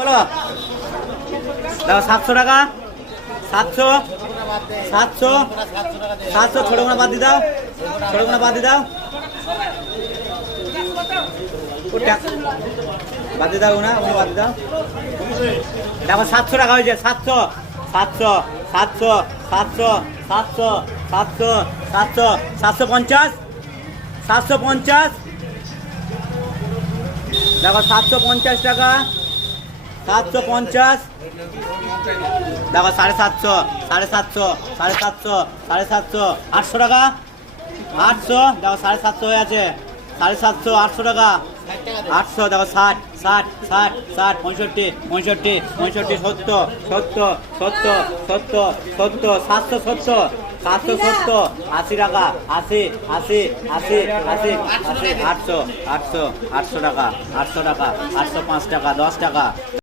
বলো দেখো 700 টাকা 700 700 700 ছোট করে বাদ দিয়ে দাও ছোট করে বাদ দিয়ে দাও বাদ দিয়ে দাও না বাদ দিয়ে দাও দেখো 700 টাকা হয়েছে 700 700 700 700 700 700 700 750 750 দেখো 750 টাকা 750 দেখো 750 750 750 750 800 টাকা 800 দেখো 750 হয়ে আছে 750 800 টাকা 800 দেখো 60 60 60 60 65 65 65 70 70 70 70 70 770 770 80 টাকা 80 80 80 80 80 800 800 800 টাকা 800 টাকা 805 টাকা 10 টাকা